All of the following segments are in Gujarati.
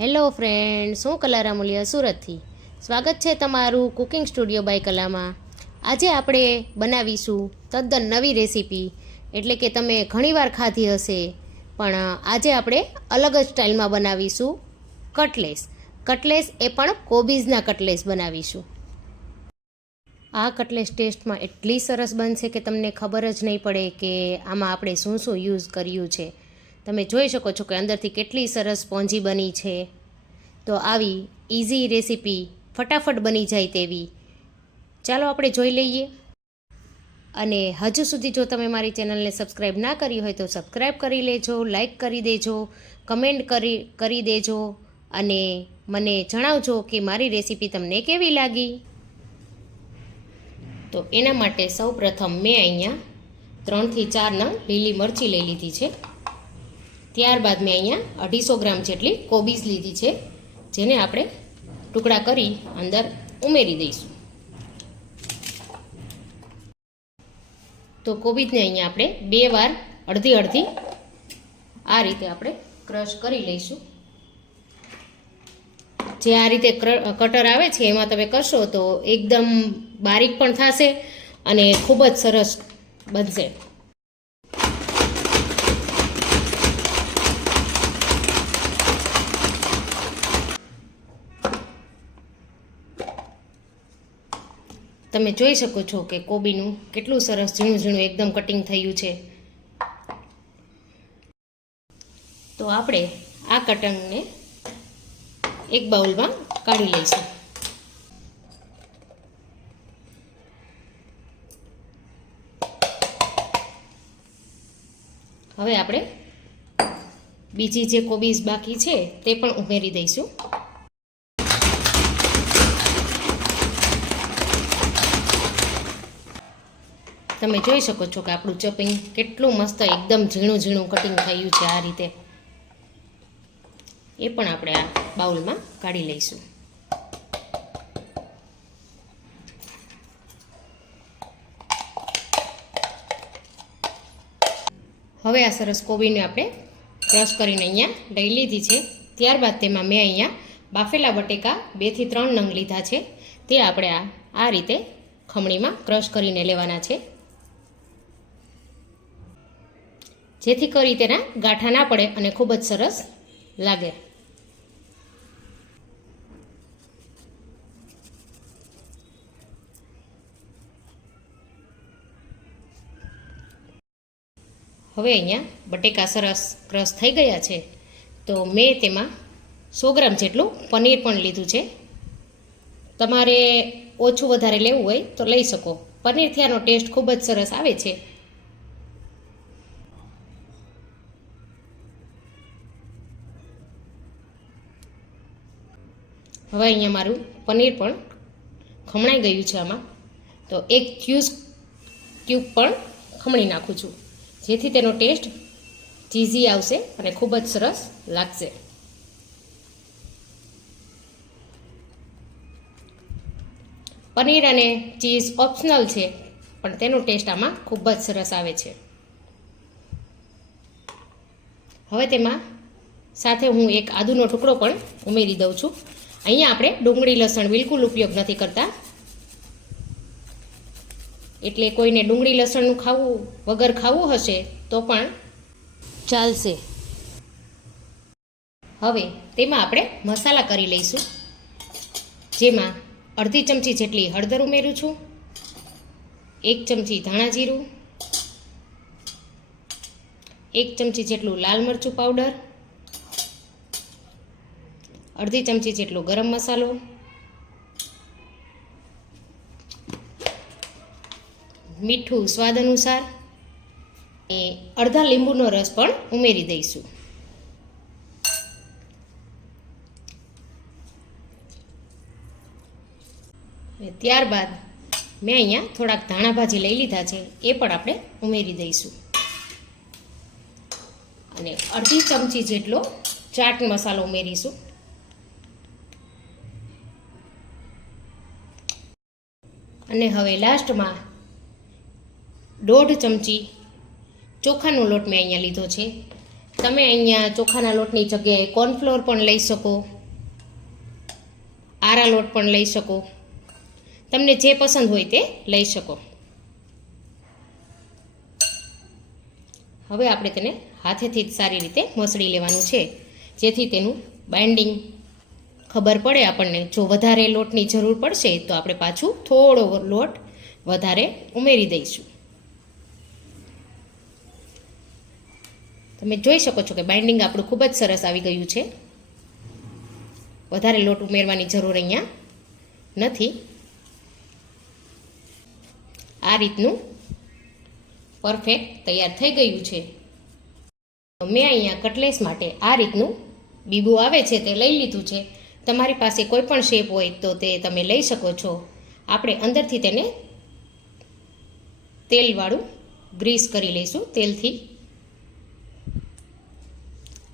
હેલો ફ્રેન્ડ શું કલારા મૂલ્ય સુરતથી. સ્વાગત છે તમારું કુકિંગ સ્ટુડિયો બાય કલામાં. આજે આપણે બનાવીશું તદ્દન નવી રેસીપી, એટલે કે તમે ઘણીવાર ખાધી હશે, પણ આજે આપણે અલગ જ સ્ટાઇલમાં બનાવીશું કટલેસ. કટલેસ એ પણ કોબીઝના કટલેસ બનાવીશું. આ કટલેસ ટેસ્ટમાં એટલી સરસ બનશે કે તમને ખબર જ નહીં પડે કે આમાં આપણે શું શું યુઝ કર્યું છે. તમે જોઈ શકો છો કે અંદરથી કેટલી સરસ સ્પોન્જી બની છે. તો આવી ઇઝી રેસીપી ફટાફટ બની જાય તેવી. ચાલો આપણે જોઈ લઈએ. અને હજુ સુધી જો તમે મારી ચેનલને સબસ્ક્રાઈબ ના કરી હોય તો સબસ્ક્રાઈબ કરી લેજો લાઈક કરી દેજો, કમેન્ટ કરી કરી દેજો અને મને જણાવજો કે મારી રેસીપી તમને કેવી લાગી. તો એના માટે સૌ પ્રથમ મેં અહીંયા ત્રણથી ચાર નંગ લીલી મરચી લઈ લીધી છે. ત્યારબાદ મેં અહીંયા અઢીસો ગ્રામ જેટલી કોબીઝ લીધી છે, જેને આપણે ટુકડા કરી અંદર ઉમેરી દઈશું. તો કોબીજને અહીંયા આપણે બે વાર અડધી અડધી આ રીતે આપણે ક્રશ કરી લઈશું. જે આ રીતે કટર આવે છે, એમાં તમે કરશો તો એકદમ બારીક પણ થશે અને ખૂબ જ સરસ બનશે. તમે જોઈ શકો છો કે કોબીનું કેટલું સરસ ઝીણું ઝીણું એકદમ કટિંગ થયું છે. તો આપણે આ કટંગને એક બાઉલમાં કાઢી લઈશું. હવે આપણે બીજી જે કોબીઝ બાકી છે તે પણ ઉમેરી દઈશું. તમે જોઈ શકો છો કે આપણું ચપિંગ કેટલું મસ્ત એકદમ ઝીણું ઝીણું કટિંગ થયું છે આ રીતે. એ પણ આપણે આ બાઉલમાં કાઢી લઈશું. હવે આ સરસ કોબીને આપણે ક્રશ કરીને અહીંયા લઈ લીધી છે. ત્યારબાદ તેમાં મેં અહીંયા બાફેલા બટેકા બેથી ત્રણ નંગ લીધા છે. તે આપણે આ રીતે ખમણીમાં ક્રશ કરીને લેવાના છે. જેથી કરી તેના ગાંઠા ના પડે અને ખૂબ જ સરસ લાગે. હવે અહીંયા બટેકા સરસ ક્રશ થઈ ગયા છે. તો મેં તેમાં સો ગ્રામ જેટલું પનીર પણ લીધું છે. તમારે ઓછું વધારે લેવું હોય તો લઈ શકો. પનીરથી આનો ટેસ્ટ ખૂબ જ સરસ આવે છે. હવે અહીંયા મારું પનીર પણ ખમણાઈ ગયું છે આમાં. તો એક ક્યુઝ ક્યુબ પણ ખમણી નાખું છું. જેથી તેનો ટેસ્ટ ચીઝી આવશે અને ખૂબ જ સરસ લાગશે. પનીર અને ચીઝ ઓપ્શનલ છે, પણ તેનો ટેસ્ટ આમાં ખૂબ જ સરસ આવે છે. હવે તેમાં સાથે હું એક આદુનો ટુકડો પણ ઉમેરી દઉં છું. અહીંયા આપણે ડુંગળી લસણ બિલકુલ ઉપયોગ નથી કરતા. એટલે કોઈને ડુંગળી લસણનું ખાવું વગર ખાવું હશે તો પણ ચાલશે. હવે તેમાં આપણે મસાલા કરી લઈશું. જેમાં અડધી ચમચી જેટલી હળદર ઉમેરું છું. એક ચમચી ધાણા જીરું. એક ચમચી જેટલું લાલ મરચું પાવડર. અડધી ચમચી જેટલો ગરમ મસાલો. મીઠું સ્વાદ અનુસાર. એ અડધા લીંબુનો રસ પણ ઉમેરી દઈશું. ત્યારબાદ મેં અહીંયા થોડાક ધાણા ભાજી લઈ લીધા છે, એ પણ આપણે ઉમેરી દઈશું. અને અડધી ચમચી જેટલો ચાટ મસાલો ઉમેરીશું. અને હવે લાસ્ટમાં દોઢ ચમચી ચોખાનો લોટ મેં અહીંયા લીધો છે. તમે અહીંયા ચોખાના લોટની જગ્યાએ કોર્નફ્લોર પણ લઈ શકો, આરા લોટ પણ લઈ શકો, તમને જે પસંદ હોય તે લઈ શકો. હવે આપણે તેને હાથેથી જ સારી રીતે મસળી લેવાનું છે, જેથી તેનું બાઇન્ડિંગ ખબર પડે આપણને. જો વધારે લોટની જરૂર પડશે, તો આપણે પાછું થોડો લોટ વધારે ઉમેરી દઈશું. તમે જોઈ શકો છો કે બાઇન્ડિંગ આપણું ખૂબ જ સરસ આવી ગયું છે. વધારે લોટ ઉમેરવાની જરૂર અહીંયા નથી. આ રીતનું પરફેક્ટ તૈયાર થઈ ગયું છે. મેં અહીંયા કટલેસ માટે આ રીતનું બીબું આવે છે તે લઈ લીધું છે. તમારી પાસે કોઈ પણ શેપ હોય તો તે તમે લઈ શકો છો. આપણે અંદરથી તેને તેલવાળું ગ્રીસ કરી લઈશું તેલથી.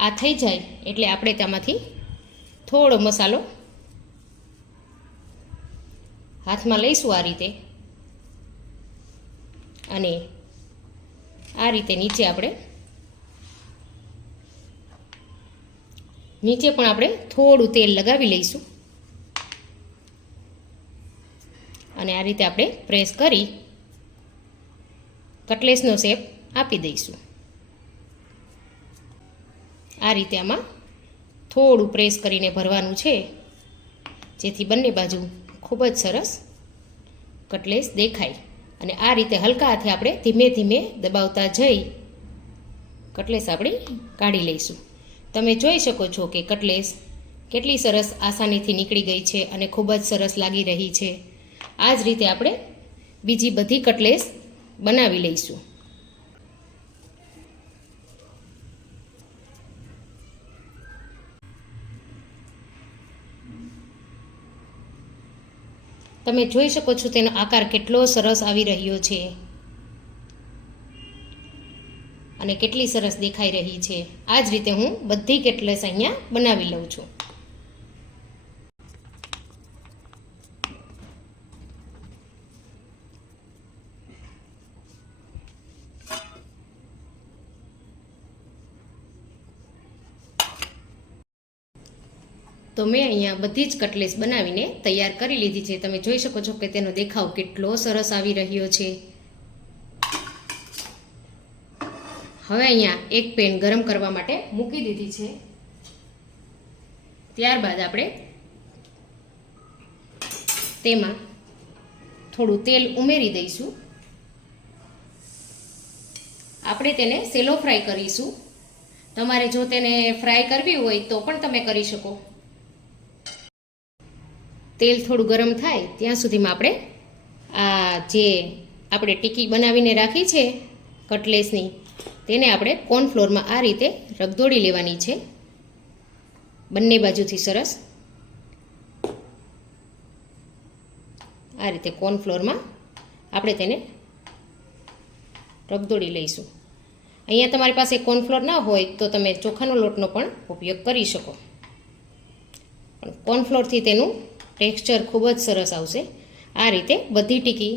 આ થઈ જાય એટલે આપણે તેમાંથી થોડો મસાલો હાથમાં લઈશું આ રીતે. અને આ રીતે નીચે આપણે નીચે પણ આપણે થોડું તેલ લગાવી લઈશું. અને આ રીતે આપણે પ્રેસ કરી કટલેસનો શેપ આપી દઈશું. આ રીતે આમાં થોડું પ્રેસ કરીને ભરવાનું છે. જેથી બંને બાજુ ખૂબ જ સરસ કટલેસ દેખાય. અને આ રીતે હલકા હાથે આપણે ધીમે ધીમે દબાવતા જઈ કટલેસ આપણે કાઢી લઈશું. તમે જોઈ શકો છો કે કટલેસ કેટલી સરસ આસાનીથી નીકળી ગઈ છે અને ખૂબ જ સરસ લાગી રહી છે. આ જ રીતે આપણે બીજી બધી કટલેસ બનાવી લઈશું. તમે જોઈ શકો છો તેનો આકાર કેટલો સરસ આવી રહ્યો છે. અને કેટલી સરસ દેખાઈ રહી છે. આ જ રીતે હું બધી કેટલેસ અહીંયા બનાવી લઉં છું. તો મેં અહીંયા બધી જ કટલેસ બનાવીને તૈયાર કરી લીધી છે. તમે જોઈ શકો છો કે તેનો દેખાવ કેટલો સરસ આવી રહ્યો છે. હવે અહીંયા એક પેન ગરમ કરવા માટે મૂકી દીધી છે. ત્યારબાદ આપણે તેમાં થોડું તેલ ઉમેરી દઈશું. આપણે તેને સેલો ફ્રાય કરીશું. તમારે જો તેને ફ્રાય કરવી હોય તો પણ તમે કરી શકો. તેલ થોડું ગરમ થાય ત્યાં સુધીમાં આપણે આ જે આપણે ટીકી બનાવીને રાખી છે કટલેસની તેને આપણે કોર્નફ્લોરમાં આ રીતે રગદોડી લેવાની છે. બંને બાજુથી સરસ. આ રીતે કોર્નફ્લોરમાં આપણે તેને રગદોડી લઈશું. અહીંયા તમારી પાસે કોર્નફ્લોર ના હોય તો તમે ચોખાનો લોટનો પણ ઉપયોગ કરી શકો. પણ કોર્નફ્લોરથી તેનું ટેક્સચર ખૂબ જ સરસ આવશે. આ રીતે બધી ટીકી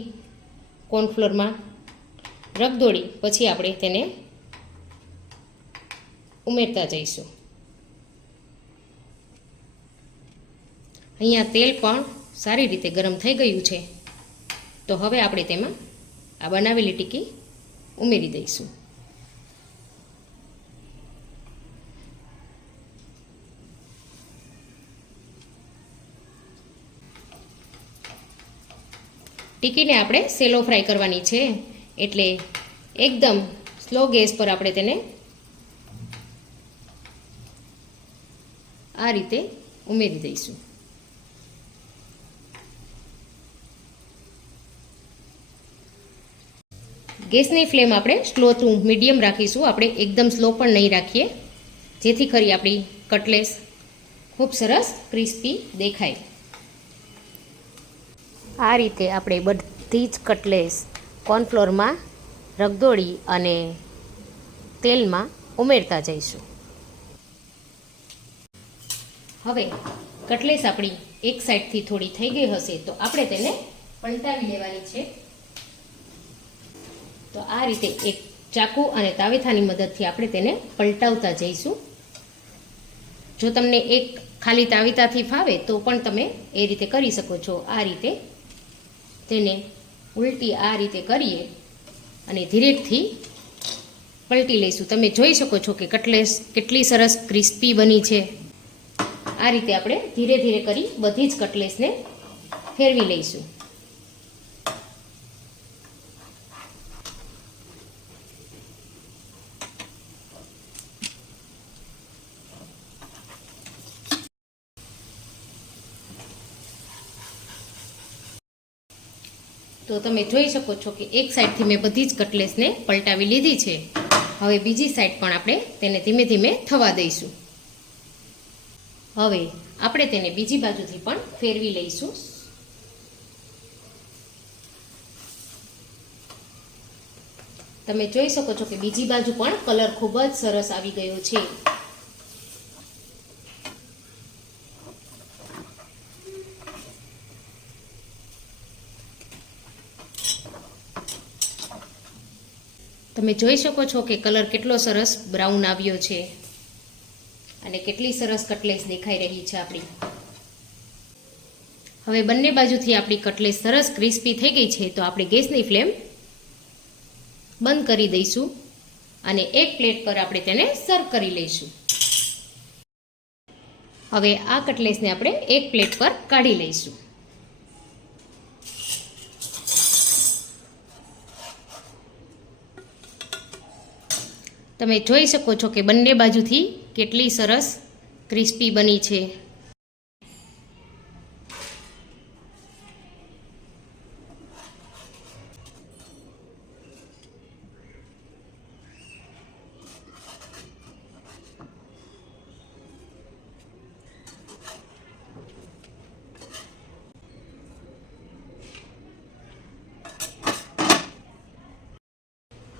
કોર્નફ્લોરમાં રગદોડી, પછી આપણે તેને ઉમેરતા જઈશું. અહીંયા તેલ પણ સારી રીતે ગરમ થઈ ગયું છે. તો હવે આપણે તેમાં આ બનાવેલી ટીકી ઉમેરી દઈશું. ટીકીને આપણે સેલો ફ્રાય કરવાની છે. એટલે એકદમ સ્લો ગેસ પર આપણે તેને આ રીતે ઉમેરી દઈશું. ગેસની ફ્લેમ આપણે સ્લો ટુ મીડિયમ રાખીશું. આપણે એકદમ સ્લો પણ નહીં રાખીએ. જેથી કરી આપણી કટલેસ ખૂબ સરસ ક્રિસ્પી દેખાય. આ રીતે આપણે બધી જ કટલેસ કોર્નફ્લોરમાં, રગદોળી અને તેલમાં ઉમેરતા જઈશું. હવે, કટલેસ આપણી એક સાઈડથી થોડી થઈ ગઈ હશે, તો આપણે તેને પલટાવી લેવાની છે. તો આ રીતે એક ચાકુ અને તાવેથાની મદદથી આપણે તેને પલટાવતા જઈશું. જો તમને એક ખાલી તાવીતાથી ફાવે, તો પણ તમે એ રીતે કરી શકો છો. આ રીતે તેને ઉલટી આ રીતે કરીએ અને ધીરેકથી પલટી લઈશું. તમે જોઈ શકો છો કે કટલેસ કેટલી સરસ ક્રિસ્પી બની છે. આ રીતે આપણે ધીરે ધીરે કરી બધી જ કટલેસને ફેરવી લઈશું. તો તમે જોઈ શકો છો કે એક સાઈડથી મેં બધી જ કટલેસને પલટાવી લીધી છે. હવે બીજી સાઈડ પણ આપણે તેને ધીમે ધીમે થવા દઈશું. હવે આપણે તેને બીજી બાજુથી પણ ફેરવી લઈશું. તમે જોઈ શકો છો કે બીજી બાજુ પણ કલર ખૂબ જ સરસ આવી ગયો છે. તમે જોઈ શકો છો કે કલર કેટલો સરસ બ્રાઉન આવ્યો છે. અને કેટલી સરસ કટલેસ દેખાઈ રહી છે આપણી. હવે બંને બાજુથી આપણી કટલેસ સરસ ક્રિસ્પી થઈ ગઈ છે, તો આપણે ગેસની ફ્લેમ બંધ કરી દઈશું અને એક પ્લેટ પર આપણે તેને સર્વ કરી લઈશું. હવે આ કટલેસને આપણે એક પ્લેટ પર કાઢી લઈશું. તમે જોઈ શકો છો કે બંને બાજુથી કેટલી સરસ ક્રિસ્પી બની છે.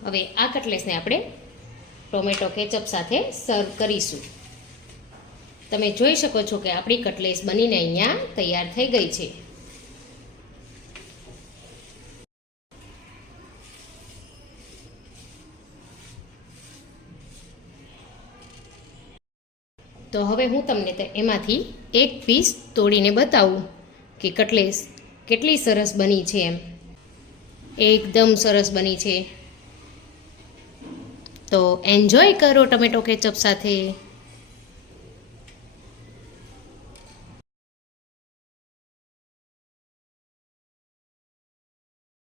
હવે આ કટલેસને આપણે ટોમેટો કેચઅપ સાથે સર્વ કરીશું. તમે જોઈ શકો છો કે આપણી કટલેસ બનીને અહીંયા તૈયાર થઈ ગઈ છે. તો હવે હું તમને એમાંથી એક પીસ તોડીને બતાવું કે કટલેસ કેટલી સરસ બની છે એમ. એકદમ સરસ બની છે. તો એન્જોય કરો ટમેટો કેચઅપ સાથે.